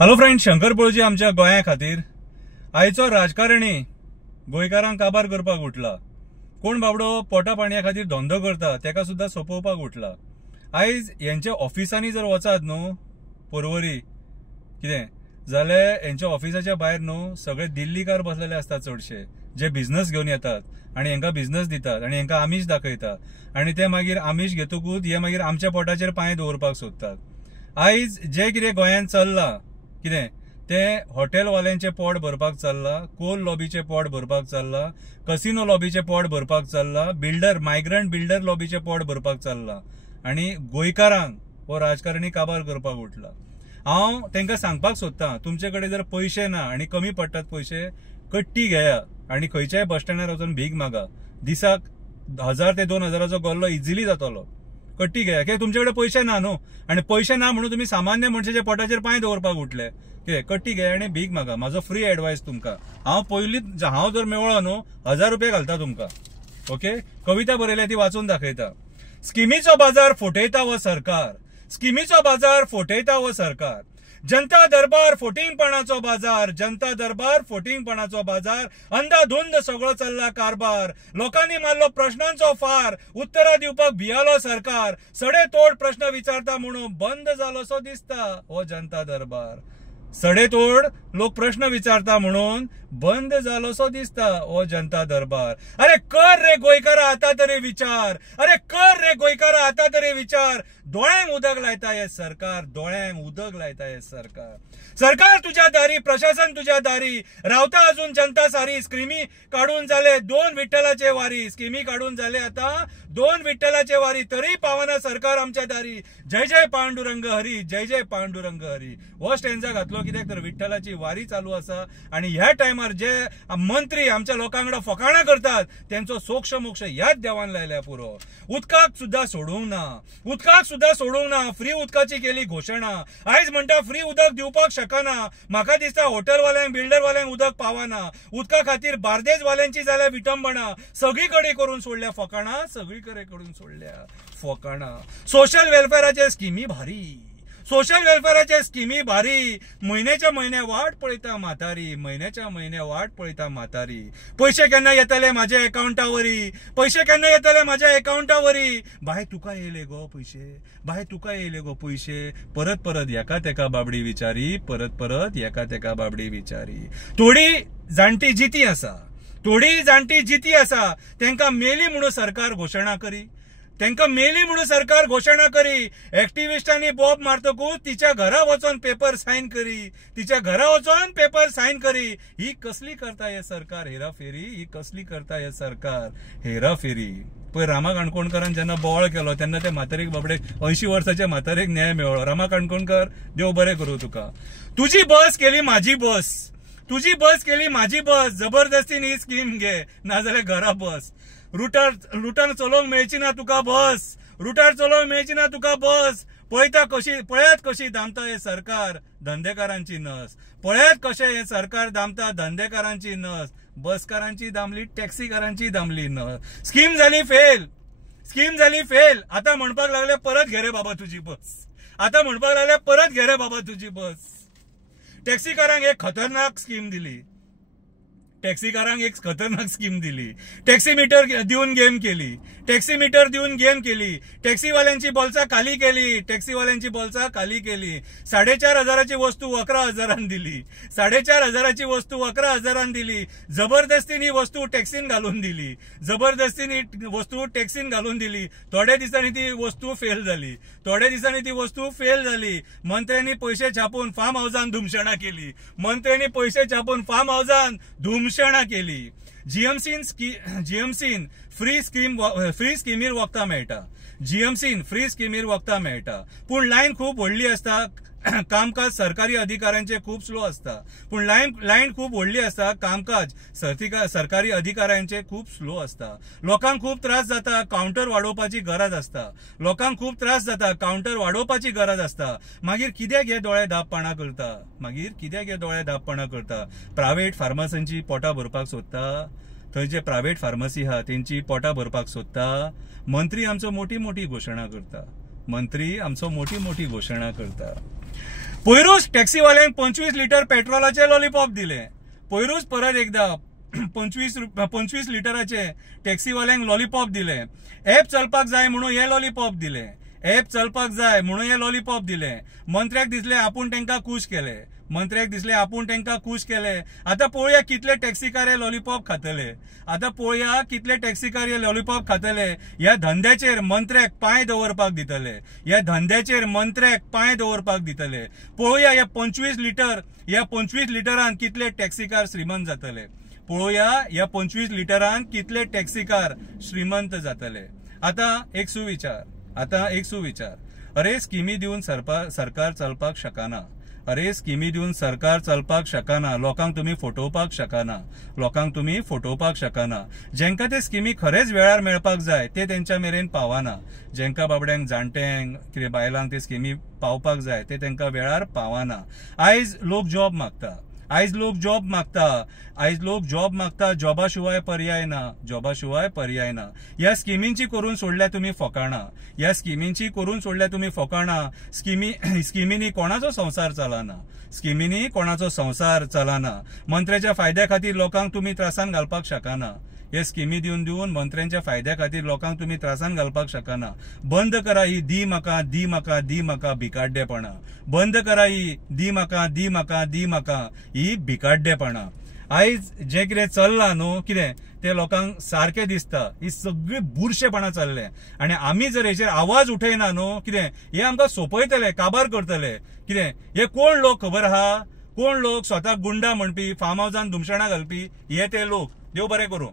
Hello friend, Shankar पळजी आमच्या गोंया खातीर आयचो राजकारणी गोंयकारांक काबार करपाक उठला। कोण बाबडो पोटा पाणया खातीर धंदो करता तेका सुद्धा सोपोवपाक उठला। आयज यांच्या ऑफिसांनी जर वचात न्हू पर्वरी कितें जाल्यार यांच्या ऑफिसाच्या भायर न्हू सगळे दिल्लीकार बसलेले असतात चडशे, जे बिझनेस घेवन येतात आणि हांकां बिझनेस दितात आणि हांकां आमिष दाखयतात आणि ते मागीर आमिष घेतकूच हे मागीर आमच्या पोटाचेर पांय दवरपाक सोदतात। आयज जे कितें गोंयांत चल्लां कितें ते हॉटेलवाल्यांचे पोट भरपाक चल्ला, कोल लॉबीचे पोट भरपाक चल्ला, कसिनो लॉबीचे पोट भरपाक चल्ला, मायग्रंट बिल्डर लॉबीचे पोट भरपाक चल्ला आणि गोंयकारांक हो राजकारणी काबार करपाक उठला। हांव तांकां सांगपाक सोदतां, तुमचे कडेन जर पयशे ना आणि कमी पडटात पयशे, कट्टी घेया आणि खंयच्याय बस स्टँडार वचून भीक मागा। दिसाक 1000 ते 2000 गल्लो इजिली जातलो। कट्टी घेया कित्याक तुमचे कडेन पयशे ना न्हू, आणि पयशे ना म्हणून तुम्ही सामान्य मनशाच्या पोटाचेर पांय दवरपाक उठले। कितें कट्टी घेया आणि भीक मागा। म्हाजो फ्री एडवायस तुमकां, हांव पयलींच हांव जर मेवळो न्हू 1000 रुपया घालता तुमकां। ओके, कविता बरयल्या ती वाचून दाखयता। स्किमीचो बाजार फोटयता हो सरकार, स्किमीचो बाजार फोटयता हो सरकार, जनता दरबार फोटिंगपणाचो बाजार, जनता दरबार फोटिंगपणाचो बाजार, अंधाधुंद सगळो चल्ला कारभार, लोकांनी मारलो प्रश्नांचो फार, उत्तरां दिवपाक भियालो सरकार, सडेतोड प्रश्न विचारता म्हणून बंद जालोसो दिसता हो जनता दरबार। सडेतोड लोक प्रश्न विचारता म्हणून बंद जालोसो दिसता हो जनता दरबार। अरे कर रे गोंयकारा आता तरी विचार, अरे कर रे गोंयकारा आता तरी विचार, दोळ्यांक उदक लायता हे सरकार, दोळ्यांक उदक लायता हे सरकार। सरकार तुझ्या दारी, प्रशासन तुझ्या दारी, रावता अजून जनता सारी, स्किमी काढून झाले 2 विठ्ठलाचे वारी, स्किमी काढून झाले आता 2 विठ्ठलाचे वारी, तरी पावना सरकार आमच्या दारी। जय जय पांडुरंग हरी, जय जय पांडुरंग हरी। हो स्टॅन्झा घातलो कित्याक तर विठ्ठलाची वारी चालू आसा आणि ह्या टायमार जे मंत्री आमच्या लोकांकडे फकाणां करतात त्यांचो सोक्ष मोक्ष ह्याच देवान लायल्या पुरो। उदकाक सुद्धा सोडूंक ना, उदकाक सुद्धा सोडूंक ना, फ्री उदकाची केली घोषणा। आयज म्हणटा फ्री उदक दिवपाक शकना, म्हाका दिसता हॉटेलवाल्यांक बिल्डरवाल्यांक उदक पावना, उदका खातीर बार्देजवाल्यांची जाल्या विटंबना, सगळीकडे करून सोडल्या फकाणां, सगळीकडे करून सोडल्या फकाणां। सोशल वेलफेअराचे स्किमी भारी, सोशल वेलफेअराचे स्किमी भारी, म्हयन्याच्या म्हयने वाट पळयता म्हातारी, म्हयन्याच्या म्हयने वाट पळयता म्हातारी। पैसे केन्ना येतले म्हाज्या अकाउंटावरी, पैसे केन्ना येतले म्हाज्या अकाउंटावरी, बाय तुका येयले गो पैसे, बाय तुका येयले गो पैसे, परत परत एका तेका बाबडी विचारी, परत परत एका तेका बाबडी विचारी। थोडी जाणटी जिती आसा, थोडी जाणटी जिती आसा, तांकां मेली म्हणून सरकार घोशणा करी, तांकां मेली म्हणून सरकार घोषणा करी। एक्टिविस्टांनी बॉब मारतकूच तिच्या घरा वचून पेपर साइन करी, तिच्या घरा वचून पेपर साइन करी। ही कसली करता हे सरकार हेराफेरी, ही कसली करता हे सरकार हेराफेरी। पळय रामा काणकोणकरान जेन्ना बोवाळ केलो तेन्ना ते म्हातारेक बाबडे 80 वर्साच्या म्हातारेक न्याय मेळ्ळो। रामा काणकोणकर देव बरें करूं तुका। तुझी बस केली माझी बस, तुझी बस केली माझी बस, जबरदस्तीन ही स्कीम घे नाजाल्यार घरा बस। रुटार चलोवंक मेळची ना तुका बस, रुटार चलोवंक मेळची ना तुका बस। पळयात कशी दामता हे सरकार धंदेकारांची नस, पळयात कशें हे सरकार दामता धंदेकारांची नस। बसकारांची दामली, टॅक्सीकारांची दामली नस। स्कीम झाली फेल, स्कीम झाली फेल। आता म्हणपाक लागले परत घे रे बाबा तुझी बस, आता म्हणपाक लागले परत घे रे बाबा तुझी बस। टॅक्सीकारांक एक खतरनाक स्कीम दिली, टॅक्सीकारांक एक खतरनाक स्कीम दिली। टॅक्सी मीटर दिवन गेम केली, टॅक्सी मीटर दिवन गेम केली, टॅक्सीवाल्यांची बोल्सां खाली केली, टॅक्सीवाल्यांची बोल्सां खाली केली। 4500ची वस्तू 11,000 दिली, 4500ची वस्तू 11,000 दिली। जबरदस्तीन ही वस्तू टॅक्सीन घालून दिली, जबरदस्तीन ही वस्तू टॅक्सीन घालून दिली। थोड्या दिसांनी ती वस्तू फेल झाली, थोड्या दिसांनी ती वस्तू फेल झाली। मंत्र्यांनी पैसे छापून फार्म हाऊसान धुमशणा केली, मंत्र्यांनी पैसे छापून फार्म हाऊसान धुमशणा केली। जीएमसीन फ्री स्किमीर वखदां मेळटा, जीएमसीन फ्री स्किमीर वखदां मेळटा, पूण लायन खूप व्हडली असता। कामकाज सरकारी अधिकाऱ्यांचे खूप स्लो असता, पूण लायन खूप व्हडली असता। कामकाज सरकारी अधिकाऱ्यांचे खूप स्लो असता। लोकांक खूप त्रास जाता, काउंटर वाडोवपाची गरज असता, लोकांक खूप त्रास जाता, काउंटर वाडोवपाची गरज असता। मागीर कित्याक हे दोळे धापपणा करता, मागीर कित्याक हे दोळे धापपणा करता। प्रायव्हेट फार्मसींची पोटां भरपाक सोदता, थंय जे प्रायव्हेट फार्मसी आहा तेंची पोटां भरपाक सोदता। मंत्री आमचो मोठी मोठी घोशणा करता, मंत्री आमचो मोठी मोठी घोशणा करता। पयरूच टॅक्सीवाल्यांक 25 लिटर पेट्रोलाचे लॉलीपॉप दिले. पयरूच परत एकदा 25 लिटराचे टॅक्सीवाल्यांक लॉलीपॉप दिले. ऍप चलपाक जाय म्हणून हे लॉलीपॉप दिले. ऍप चलपाक जाय म्हणून हे लॉलीपॉप दिले. मंत्र्याक दिसले आपूण तांकां खुश केले. मंत्र्याक दिसले आपूण तांकां खुश केले. आतां पळोवया कितले टॅक्सीकार हे लॉलीपॉप खातले. आतां पळोवया कितले टॅक्सीकार हे लॉलीपॉप खातले. ह्या धंद्याचेर मंत्र्याक पांय दवरपाक दितले. ह्या धंद्याचेर मंत्र्याक पांय दवरपाक दितले. पळोवया ह्या 25 लिटरान कितले टॅक्सीकार श्रीमंत जातले. पळोवया ह्या 25 लिटरान कितले टॅक्सीकार श्रीमंत जातले. आता एक सुविचार. अरे स्किमी दिवन सरकार चलपाक शकना. अरे स्किमी दिवन सरकार चलपाक शकना. लोकांक तुम्ही फटोवपाक शकना. जेंका ते स्किमी खरेच वेळार मेळपाक जाय ते तेंच्या मेरेन पावना. जेंका बाबड्यांक जाणट्यांक कितें बायलांक ते स्किमी पावपाक जाय ते तेंका वेळार पावना. आयज लोक जॉब मागता. जॉबा शिवाय पर्याय ना. ह्या स्किमींची करून सोडल्या तुम्ही फोकाणा. स्किमीनी कोणाचो संसार चलना. मंत्र्याच्या फायद्या खातीर लोकांक तुम्ही त्रासान घालपाक शकना. हे स्किमी दिवन मंत्र्यांच्या फायद्या खातीर लोकांक तुम्ही त्रासान घालपाक शकना. बंद करा ही दी म्हाका भिकाड्डेपणा. बंद करा ही दी म्हाका ही भिकाड्डेपणा. आयज जे कितें चल्लां न्हू कितें ते लोकांक सारखे दिसता. ही सगळी बुरशेपणा चल्ले आनी आमी जर हेचेर आवाज उठयना न्हू कितें हे आमकां सोंपयतले, काबार करतले. कितें हे कोण लोक खबर आहा? कोण लोक स्वताक गुंडा म्हणपी, फार्म हावसान धुमशाणां घालपी हे ते लोक. देव बरें करूं.